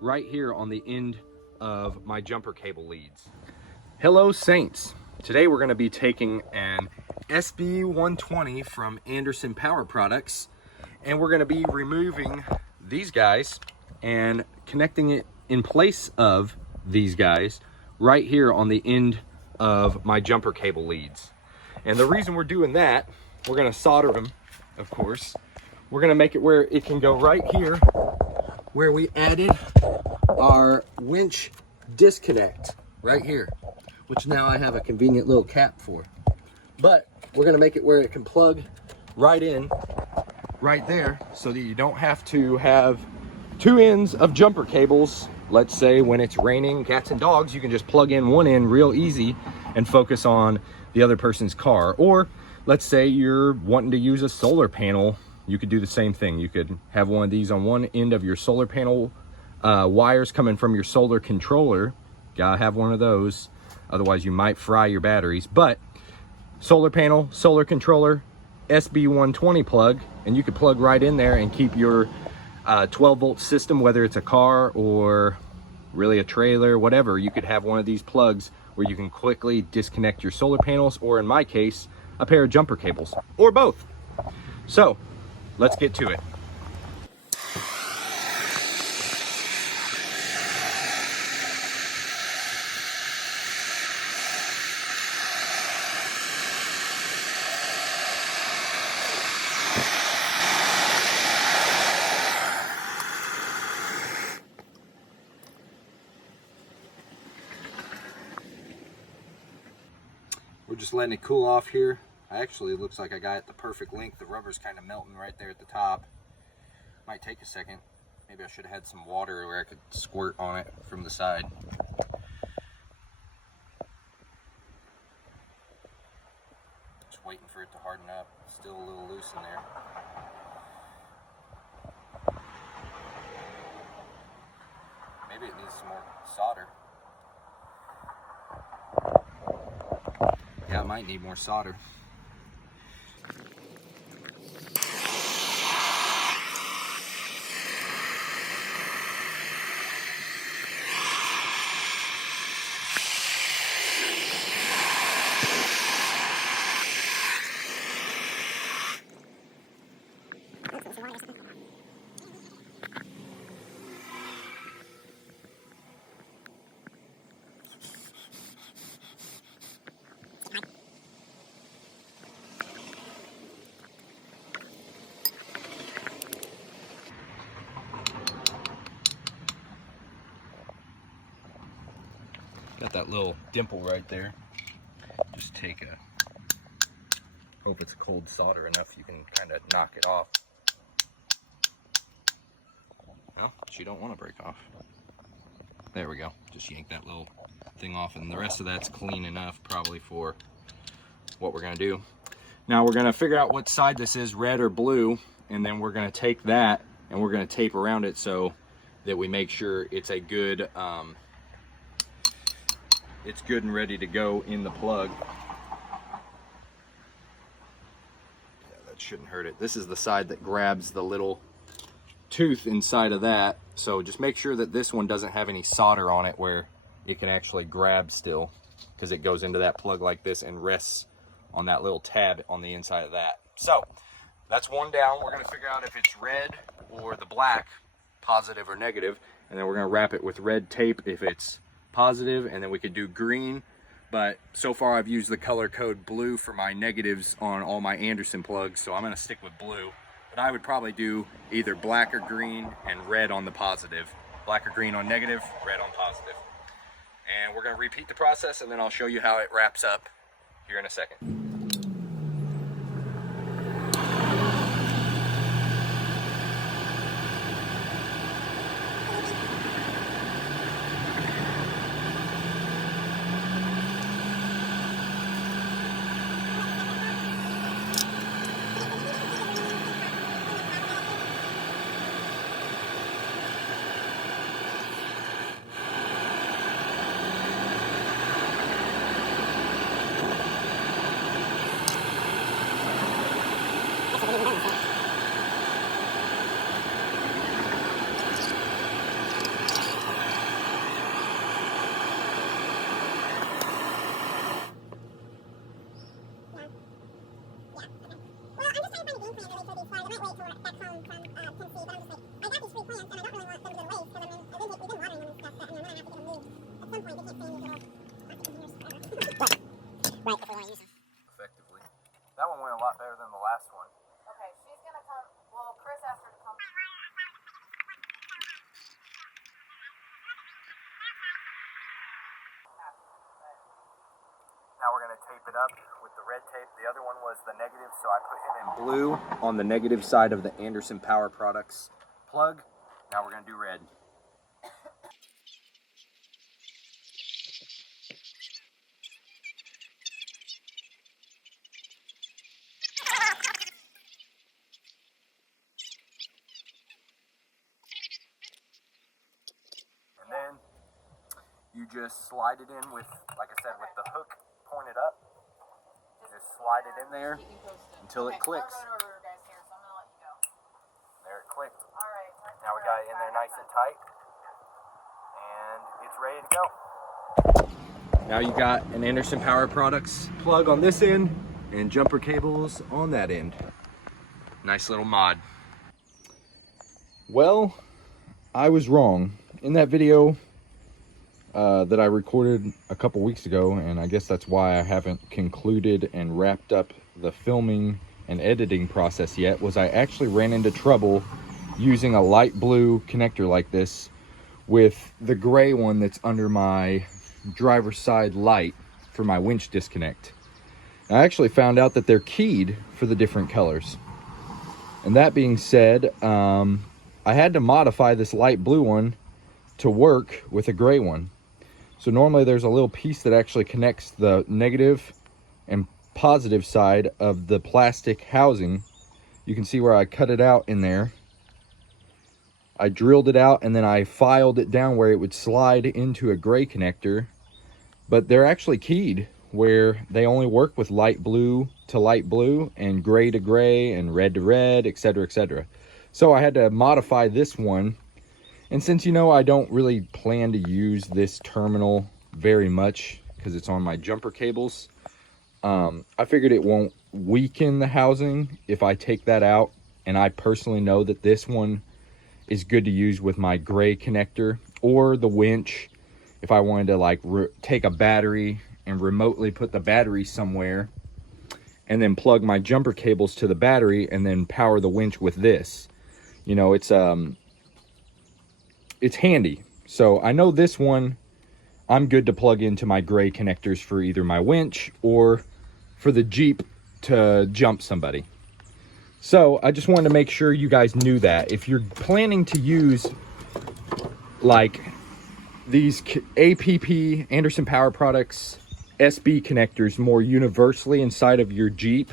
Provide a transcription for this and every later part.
right here on the end of my jumper cable leads. Hello Saints. Today we're going to be taking an SB120 from Anderson Power Products, and we're going to be removing these guys and connecting it in place of these guys right here on the end of my jumper cable leads. And the reason we're doing that, we're going to solder them, of course. We're going to make it where it can go right here where we added our winch disconnect right here, which now I have a convenient little cap for. But we're going to make it where it can plug right in right there so that you don't have to have two ends of jumper cables. Let's say when it's raining, cats and dogs, you can just plug in one end real easy and focus on the other person's car. Or let's say you're wanting to use a solar panel, you could do the same thing. You could have one of these on one end of your solar panel wires coming from your solar controller. Gotta have one of those, otherwise you might fry your batteries. But solar panel, solar controller, SB120 plug, and you could plug right in there and keep your 12-volt system, whether it's a car or really a trailer, whatever. You could have one of these plugs where you can quickly disconnect your solar panels, or in my case, a pair of jumper cables, or both. So let's get to it. We're just letting it cool off here. Actually, it looks like I got it the perfect length. The rubber's kind of melting right there at the top. Might take a second. Maybe I should have had some water where I could squirt on it from the side. Just waiting for it to harden up. Still a little loose in there. Maybe it needs some more solder. Yeah, it might need more solder. Got that little dimple right there. Just take a, hope it's cold solder enough you can kind of knock it off. Well, she don't want to break off. There we go. Just yank that little thing off, and the rest of that's clean enough probably for what we're gonna do. Now we're gonna figure out what side this is, red or blue, and then we're gonna take that and we're gonna tape around it so that we make sure it's a good it's good and ready to go in the plug. Yeah, that shouldn't hurt it. This is the side that grabs the little tooth inside of that. So just make sure that this one doesn't have any solder on it where it can actually grab still, because it goes into that plug like this and rests on that little tab on the inside of that. So that's one down. We're going to figure out if it's red or the black, positive or negative, and then we're going to wrap it with red tape if it's positive, and then we could do green. But so far I've used the color code blue for my negatives on all my Anderson plugs, so I'm going to stick with blue. But I would probably do either black or green and red on the positive. Black or green on negative, red on positive. And we're going to repeat the process, and then I'll show you how it wraps up here in a second. Effectively. That one went a lot better than the last one. Okay, she's gonna come. Well, Chris asked her to come. Now we're going to tape it up with the red tape. The other one was the negative, so I put him in blue on the negative side of the Anderson Power Products plug. Now we're going to do red. And then you just slide it in with, like I said, with the hook pointed up. Just slide it in there until it clicks. I'm running over guys here, so I'm gonna let you go. There it clicked. All right. Now we got it in there nice and tight, and it's ready to go. Now you got an Anderson Power Products plug on this end and jumper cables on that end. Nice little mod. Well, I was wrong. In that video that I recorded a couple weeks ago, and I guess that's why I haven't concluded and wrapped up the filming and editing process yet, was I actually ran into trouble using a light blue connector like this with the gray one that's under my driver's side light for my winch disconnect. I actually found out that they're keyed for the different colors. And that being said, I had to modify this light blue one to work with a gray one. So normally there's a little piece that actually connects the negative and positive side of the plastic housing. You can see where I cut it out in there. I drilled it out and then I filed it down where it would slide into a gray connector. But they're actually keyed where they only work with light blue to light blue and gray to gray and red to red, etc., etc. So I had to modify this one. And since, you know, I don't really plan to use this terminal very much because it's on my jumper cables, I figured it won't weaken the housing if I take that out. And I personally know that this one is good to use with my gray connector or the winch. If I wanted to like take a battery and remotely put the battery somewhere and then plug my jumper cables to the battery and then power the winch with this, you know, it's handy. So I know this one I'm good to plug into my gray connectors for either my winch or for the Jeep to jump somebody. So I just wanted to make sure you guys knew that if you're planning to use like these APP Anderson Power Products SB connectors more universally inside of your Jeep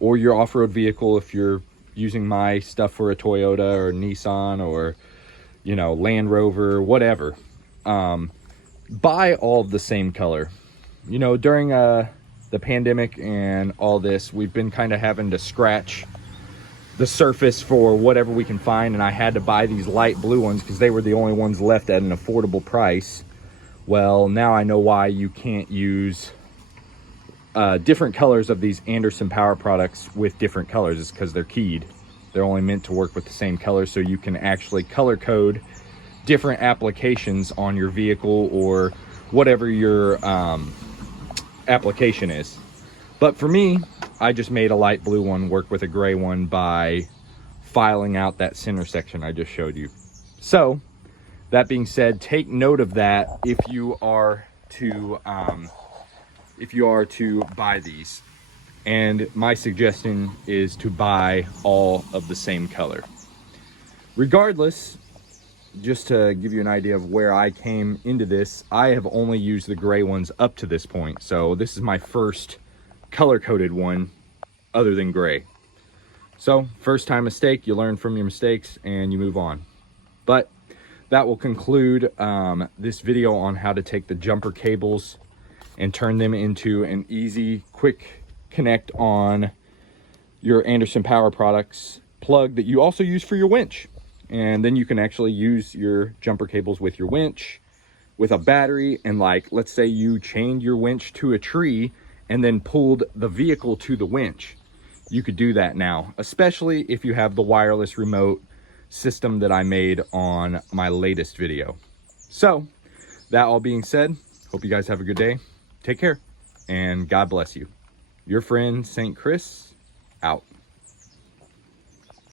or your off-road vehicle, if you're using my stuff for a Toyota or Nissan or, you know, Land Rover, whatever, buy all of the same color. You know, during the pandemic and all this, we've been kind of having to scratch the surface for whatever we can find, and I had to buy these light blue ones because they were the only ones left at an affordable price. Well, now I know why you can't use different colors of these Anderson Power Products with different colors. It's because they're keyed. They're only meant to work with the same color, so you can actually color code different applications on your vehicle or whatever your application is. But for me, I just made a light blue one work with a gray one by filing out that center section I just showed you. So that being said, take note of that if you are to buy these. And my suggestion is to buy all of the same color. Regardless, just to give you an idea of where I came into this, I have only used the gray ones up to this point. So this is my first color-coded one other than gray. So first time mistake, you learn from your mistakes and you move on. But that will conclude this video on how to take the jumper cables and turn them into an easy, quick connect on your Anderson Power Products plug that you also use for your winch. And then you can actually use your jumper cables with your winch with a battery. And like, let's say you chained your winch to a tree and then pulled the vehicle to the winch. you could do that now, especially if you have the wireless remote system that I made on my latest video. So that all being said, hope you guys have a good day. Take care and God bless you. Your friend St. Chris out.